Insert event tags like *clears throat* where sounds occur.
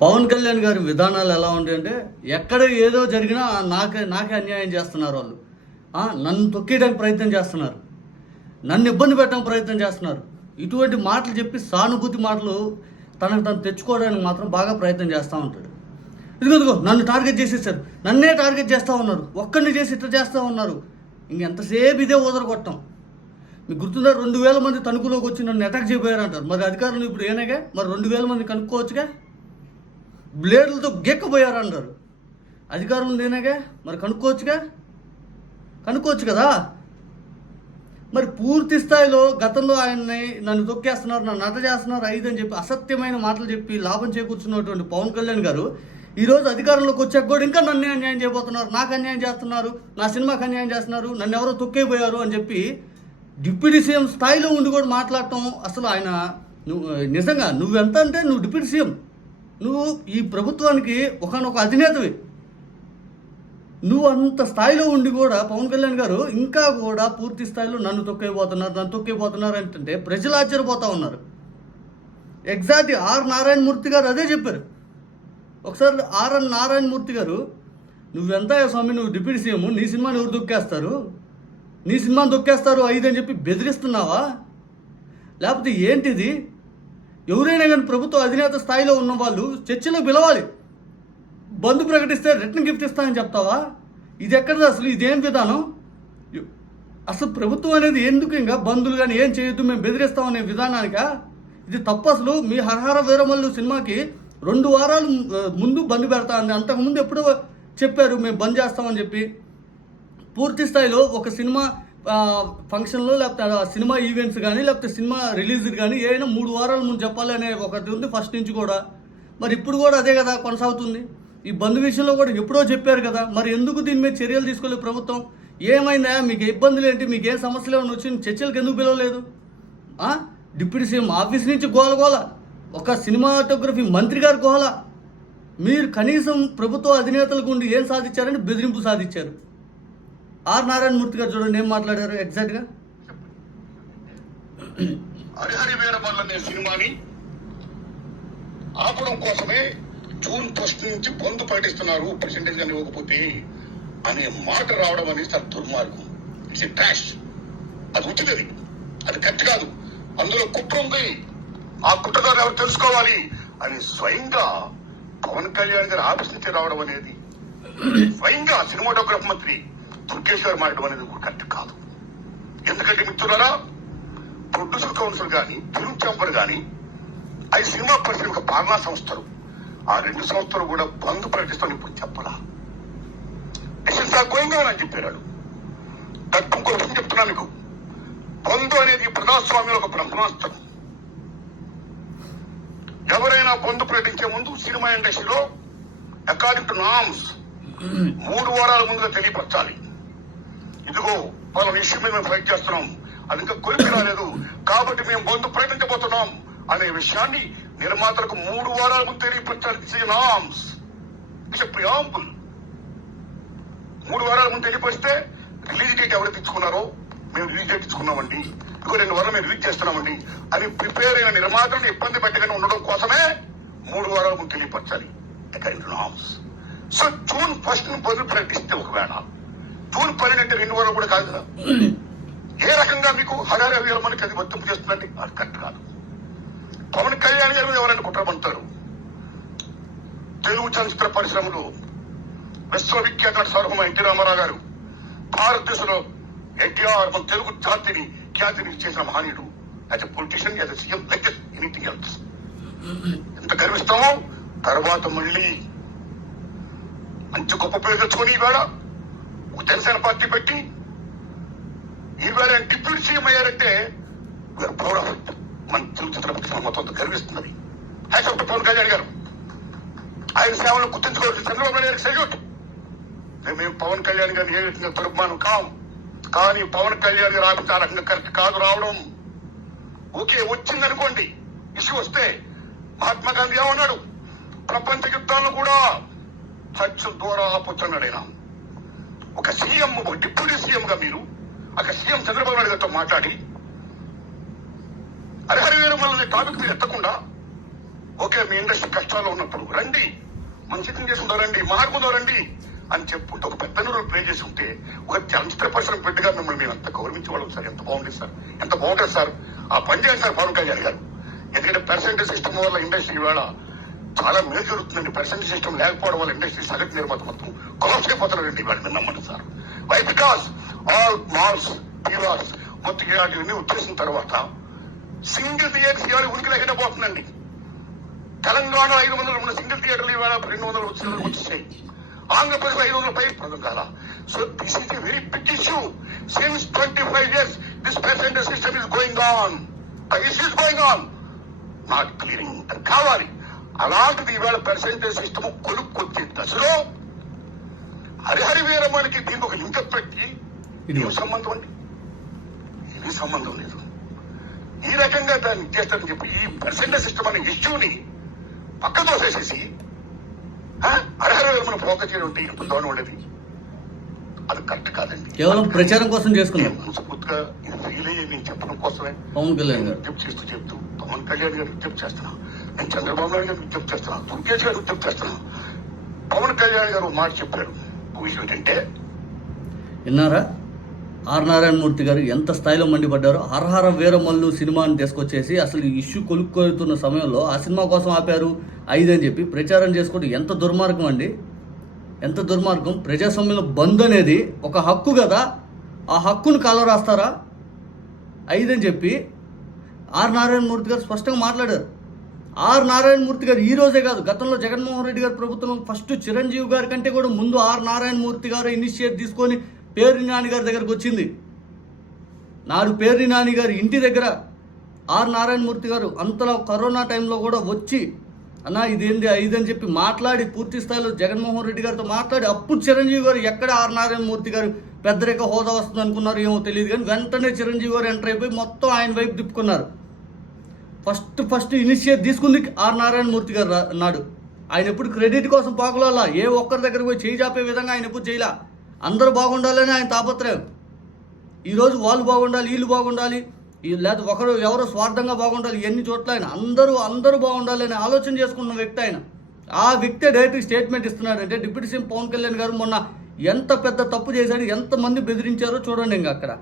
పవన్ కళ్యాణ్ గారి విధానాలు ఎలా ఉంటాయంటే ఎక్కడ ఏదో జరిగినా నాకే నాకే అన్యాయం చేస్తున్నారు వాళ్ళు. నన్ను తొక్కేయడానికి ప్రయత్నం చేస్తున్నారు. నన్ను ఇబ్బంది పెట్టడానికి ప్రయత్నం చేస్తున్నారు. ఇటువంటి మాటలు చెప్పి సానుభూతి మాటలు తనకు తను తెచ్చుకోవడానికి మాత్రం బాగా ప్రయత్నం చేస్తూ ఉంటాడు. ఇదిగో ఇదిగో నన్ను టార్గెట్ చేసేసారు. నన్నే టార్గెట్ చేస్తూ ఉన్నారు. ఒక్కడిని చేసి ఇట్లా చేస్తూ ఉన్నారు. ఇంకెంతసేపు ఇదే ఊదరగొట్టం మీకు గుర్తుందా? రెండు వేల మంది తణుకులోకి వచ్చి నన్ను అటాక్ చేయబోయారంటారు మరి అధికారులు ఇప్పుడు ఏనాగా? మరి రెండు వేల మంది కనుక్కోవచ్చుగా? బ్లేడ్లతో గెక్కబోయారు అంటారు అధికారులు నేనేగా మరి కనుక్కోవచ్చుగా? కనుక్కోవచ్చు కదా? మరి పూర్తి స్థాయిలో గతంలో ఆయన్ని నన్ను తొక్కేస్తున్నారు నన్ను నట చేస్తున్నారు ఐదు అని చెప్పి అసత్యమైన మాటలు చెప్పి లాభం చేకూర్చున్నటువంటి పవన్ కళ్యాణ్ గారు ఈరోజు అధికారంలోకి వచ్చాక కూడా ఇంకా నన్ను అన్యాయం చేయబోతున్నారు నాకు అన్యాయం చేస్తున్నారు నా సినిమాకి అన్యాయం చేస్తున్నారు నన్ను ఎవరో తొక్కేపోయారు అని చెప్పి డిప్యూటీ సీఎం స్థాయిలో ఉండి కూడా మాట్లాడటం అసలు ఆయన నువ్వు నిజంగా నువ్వెంత అంటే నువ్వు డిప్యూటీ సీఎం. నువ్వు ఈ ప్రభుత్వానికి ఒకనొక అధినేతవి. నువ్వు అంత స్థాయిలో ఉండి కూడా పవన్ కళ్యాణ్ గారు ఇంకా కూడా పూర్తి స్థాయిలో నన్ను తొక్కైపోతున్నారు నన్ను తొక్కైపోతున్నారు అంటే ప్రజలు ఆశ్చర్యపోతా ఉన్నారు. ఎగ్జాక్ట్ ఆర్ నారాయణమూర్తి గారు అదే చెప్పారు. ఒకసారి ఆర్ఎన్ నారాయణమూర్తి గారు నువ్వెంత స్వామి నువ్వు డిప్యూటీ సీఎం నీ సినిమాని ఎవరు దొక్కేస్తారు నీ సినిమాని దొక్కేస్తారు ఐదు చెప్పి బెదిరిస్తున్నావా? లేకపోతే ఏంటిది? ఎవరైనా కానీ ప్రభుత్వ అధినేత స్థాయిలో ఉన్న వాళ్ళు చర్చలో పిలవాలి. బంధు ప్రకటిస్తే రిటర్న్ గిఫ్ట్ ఇస్తానని చెప్తావా? ఇది ఎక్కడిది అసలు? ఇదేం విధానం? అసలు ప్రభుత్వం అనేది ఎందుకు ఇంకా బంధువులు కానీ ఏం చేయొద్దు మేము బెదిరిస్తామనే విధానానికా? ఇది తప్పు అసలు. మీ హరహర వీరమల్లు సినిమాకి రెండు వారాలు ముందు బంద్ పెడతా అంది. అంతకుముందు ఎప్పుడో చెప్పారు మేము బంద్ చేస్తామని చెప్పి. పూర్తి స్థాయిలో ఒక సినిమా ఫంక్షన్లో లేకపోతే ఆ సినిమా ఈవెంట్స్ కానీ లేకపోతే సినిమా రిలీజ్ కానీ ఏదైనా మూడు వారాల ముందు చెప్పాలి అనే ఒకటి ఉంది ఫస్ట్ నుంచి కూడా. మరి ఇప్పుడు కూడా అదే కదా కొనసాగుతుంది. ఈ బంద్ విషయంలో కూడా ఎప్పుడో చెప్పారు కదా మరి ఎందుకు దీని మీద చర్యలు తీసుకోలేదు ప్రభుత్వం? ఏమైందా? మీకు ఇబ్బందులు ఏంటి? మీకు ఏ సమస్యలు ఏమైనా వచ్చి చర్చలకు ఎందుకు పిలవలేదు? డిప్యూటీ సీఎం ఆఫీస్ నుంచి గోల గోల. ఒక సినిమాటోగ్రఫీ మంత్రి గారు గోల. మీరు కనీసం ప్రభుత్వ అధినేతలకు ఉండి ఏం సాధించారని బెదిరింపు సాధించారు. ఆర్ నారాయణమూర్తి గారు చూడండి ఏం మాట్లాడారు ఎగ్జాక్ట్గా హరిహరి వీరమల్ల అనే సినిమాని ఆపడం కోసమే జూన్ ఫస్ట్ నుంచి బంద్ పాటిస్తున్నారు పర్సెంటేజ్ అని ఇవ్వకపోతే అనే మాట రావడం అనేది చాలా దుర్మార్గం. ఇట్స్ ట్రాష్ అది ఉచితది. అది కరెక్ట్ కాదు. అందులో కుట్ర ఉంది. ఆ కుట్రదారు ఎవరు తెలుసుకోవాలి? అని స్వయంగా పవన్ కళ్యాణ్ గారి ఆఫీస్ నుంచి రావడం అనేది. స్వయంగా సినిమాటోగ్రఫీ మంత్రి దుర్గేశ్వర్ మారడం అనేది కరెక్ట్ కాదు. ఎందుకంటే మిత్రులారా ప్రొడ్యూసర్ కౌన్సిల్ కానీ ఫిల్మ్ ఛాంబర్ కానీ అవి సినిమా పరిశ్రమ పాలనా సంస్థలు. ఆ రెండు సంస్థలు కూడా బంద్ ప్రకటిస్తాను ఇప్పుడు చెప్పలా. డిసిషన్ ఆర్ గోయింగ్ ఆన్ అని చెప్పారు దట్ ఇంకో విషయం చెప్తున్నా మీకు. బంధు అనేది ప్రజాస్వామ్యంలో ఒక బ్రహ్మాస్త్రం. ఎవరైనా బంధు ప్రకటించే ముందు సినిమా ఇండస్ట్రీలో అకార్డింగ్ టు నామ్స్ మూడు వారాల ముందుగా తెలియపరచాలి. ఇదిగో వాళ్ళ ఇష్యూ మీద మేము ఫైట్ చేస్తున్నాం. అది ఇంకా కొలిపి రాలేదు. కాబట్టి మేము బంధు ప్రకటించబోతున్నాం అనే విషయాన్ని నిర్మాతలకు మూడు వారాల ముందు తెలియపరచాలి ప్రియాంబుల్ మూడు వారాల ముందు తెలియపరిస్తే రిలీజ్ డేట్ ఎవరు తెచ్చుకున్నారో మేము రిలీజ్ డేట్ ఇచ్చుకున్నామండి ఇంకో రెండు వారాలు మేము రిలీజ్ చేస్తున్నామండి. అని ప్రిపేర్ అయిన నిర్మాతలను ఇబ్బంది పెట్టగానే ఉండడం కోసమే మూడు వారాల ముందు తెలియపరచాలి. According norms so June first బదులు ప్రకటిస్తే ఒకవేళ జూన్ పన్నెండు రెండు వారాలు కూడా కాదు కదా. *clears throat* ఏ రకంగా మీకు హరారి అవి మనకి అది వర్తింపు చేస్తుందండి అది కరెక్ట్ కాదు. పవన్ కళ్యాణ్ గారు ఎవరైనా కుట్రమంటారు తెలుగు చలచిత్ర పరిశ్రమలో విశ్వవిఖ్యాత సార్వభౌమ ఎన్టీ రామారావు గారు భారతదేశంలో ఎన్టీఆర్ మన తెలుగు జాతిని ఖ్యాతిని చేసిన మహనీయుడు. As a politician as CM like anything else ఎంత గర్విస్తామో? తర్వాత మళ్ళీ మంచి గొప్ప పేరు తెచ్చుకొని ఒక జనసేన పార్టీ పెట్టి ఈవేళ డిప్యూటీ సీఎం అయ్యారంటే వీఆర్ ప్రౌడ్ ఆఫ్ ఇట్ మన తెలుగు చిత్రపక్ష మొత్తం గర్విస్తున్నది. హైకోర్టు పవన్ కళ్యాణ్ గారు. ఆయన సేవలను గుర్తించుకోవచ్చు చంద్రబాబు నాయుడు గారికి సెల్యూట్. మేము పవన్ కళ్యాణ్ గారిని ఏ విధంగా తరుమానం కాం? కానీ పవన్ కళ్యాణ్ గారు ఆఫీస్ ఆ రకంగా కరెక్ట్ కాదు రావడం. ఓకే వచ్చిందనుకోండి. ఇష్యూ వస్తే మహాత్మా గాంధీ ఏమన్నాడు? ప్రపంచ యుద్ధాలను కూడా చర్చల ద్వారా ఆపుతున్నాడు ఆయన. ఒక సీఎం ఒక డిప్యూటీ సీఎం గా మీరు ఒక సీఎం చంద్రబాబు నాయుడు గారితో మాట్లాడి హరిహర వీరమల్ని టాపిక్ మీరు ఎత్తకుండా ఓకే మీ ఇండస్ట్రీ కష్టాల్లో ఉన్నప్పుడు రండి మన సిద్ధం చేసుకుంటాం రండి మార్పుందో రండి అని చెప్పుకుంటే ఒక పెద్ద రోల్ ప్లే చేసి ఉంటే ఒక చలనచిత్ర పరిశ్రమ బిడ్డగా మిమ్మల్ని మేము అంత గౌరవించేవాళ్ళం సార్. ఎంత బాగుంటుంది సార్. ఎంత బాగుంటుంది సార్. ఆ పని చేయండి సార్ పవన్ కళ్యాణ్ గారు. ఎందుకంటే పర్సెంటేజ్ సిస్టమ్ వల్ల ఇండస్ట్రీ ఇవాళ చాలా మేలు జరుగుతుందండి. పర్సెంటేజ్ సిస్టమ్ లేకపోవడం వల్ల ఇండస్ట్రీ సగటు నిర్మాత మొత్తం కొలాప్స్ అయిపోతున్నారండి ఇవాళ నమ్మండి sir. Why because all malls టీవార్స్ మొత్తం ఇలాంటివన్నీ వచ్చేసిన తర్వాత సింగిల్ థియేటర్స్ ఇవాళ ఉనికి లేకుండా పోతుందండి. తెలంగాణ ఐదు వందలు ఉన్న సింగిల్ థియేటర్లు ఇవాళ రెండు వందలు వచ్చిన వచ్చేసాయి. ఆంధ్రప్రదేశ్ ఐదు వందల పై పదం కాదా? So this is a very big issue since twenty five years this percentage system is going on is is going on not clearing కావాలి అలాంటిది ఇవాళ పర్సెంటేజ్ సిస్టమ్ కొనుక్కొచ్చే దశలో హరిహరి వీరమ్మనికి దీనికి ఒక లింక్ పెట్టి ఇది సంబంధం అండి. ఇది సంబంధం లేదు. ఈ రకంగా దాన్ని చేస్తారని చెప్పి ఈ పర్సెంటేజ్ సిస్టమ్ అనే ఇష్యూని పక్క తోసేసేసి ఆ, హరిహర వీరమ్మను ఫోకస్ చేయడం ఉంటే ఎంత దూరం ఉండేది. అది కరెక్ట్ కాదండి. కేవలం ప్రచారం కోసం చేసుకున్నాం నేను మనస్ఫూర్తిగా ఇది ఫీల్ అయ్యి నేను చెప్పడం కోసమే. పవన్ కళ్యాణ్ గారు. విజ్ఞప్తి చేస్తూ చెప్తూ పవన్ కళ్యాణ్ గారు విజ్ఞప్తి చేస్తున్నా నేను చంద్రబాబు నాయుడు గారు విజ్ఞప్తి చేస్తున్నా దుర్గేష్ గారు విజ్ఞప్తి చేస్తున్నా. పవన్ కళ్యాణ్ గారు మాట చెప్పారు. విషయం ఏంటంటే విన్నారా? ఆర్ నారాయణమూర్తి గారు ఎంత స్థాయిలో మండిపడ్డారో హరహర వీరమల్లు సినిమాని తీసుకొచ్చేసి అసలు ఇష్యూ కొలుక్కొలుతున్న సమయంలో ఆ సినిమా కోసం ఆపారు ఐదని చెప్పి ప్రచారం చేసుకోవడం ఎంత దుర్మార్గం అండి? ఎంత దుర్మార్గం? ప్రజాస్వామ్యంలో బంద్ అనేది ఒక హక్కు కదా? ఆ హక్కును కాలరాస్తారా ఐదు అని చెప్పి ఆర్ నారాయణమూర్తి గారు స్పష్టంగా మాట్లాడారు. ఆర్ నారాయణమూర్తి గారు ఈ రోజే కాదు గతంలో జగన్మోహన్ రెడ్డి గారి ప్రభుత్వం ఫస్ట్ చిరంజీవి గారి కంటే కూడా ముందు ఆర్ నారాయణమూర్తి గారు ఇనిషియేట్ తీసుకొని పేర్ని నాని గారి దగ్గరకు వచ్చింది. నాడు పేర్ని నాని గారి ఇంటి దగ్గర ఆర్ నారాయణమూర్తి గారు అంతలో కరోనా టైంలో కూడా వచ్చి అన్న ఇదేంది ఐదు అని చెప్పి మాట్లాడి పూర్తి స్థాయిలో జగన్మోహన్ రెడ్డి గారితో మాట్లాడి అప్పుడు చిరంజీవి గారు ఎక్కడ ఆర్ నారాయణమూర్తి గారు పెద్దరిక హోదా వస్తుంది అనుకున్నారు ఏమో తెలియదు కానీ వెంటనే చిరంజీవి గారు ఎంటర్ అయిపోయి మొత్తం ఆయన వైపు తిప్పుకున్నారు. ఫస్ట్ ఫస్ట్ ఇనిషియేట్ తీసుకుంది ఆర్ నారాయణమూర్తి గారు నాడు. ఆయన ఎప్పుడు క్రెడిట్ కోసం పాకులాలా? ఏ ఒక్కరి దగ్గర పోయి చేయి చాపే విధంగా ఆయన ఎప్పుడు చేయలా? అందరూ బాగుండాలని ఆయన తాపత్రయం. ఈరోజు వాళ్ళు బాగుండాలి వీళ్ళు బాగుండాలి లేదా ఒకరు ఎవరో స్వార్థంగా బాగుండాలి ఎన్ని చోట్ల ఆయన అందరూ అందరూ బాగుండాలి అని ఆలోచన చేసుకున్న వ్యక్తి ఆయన. ఆ వ్యక్తి డైరెక్ట్ స్టేట్మెంట్ ఇస్తున్నాడంటే డిప్యూటీ సీఎం పవన్ కళ్యాణ్ గారు మొన్న ఎంత పెద్ద తప్పు చేశాడు ఎంతమంది బెదిరించారో చూడండి ఇంకా అక్కడ.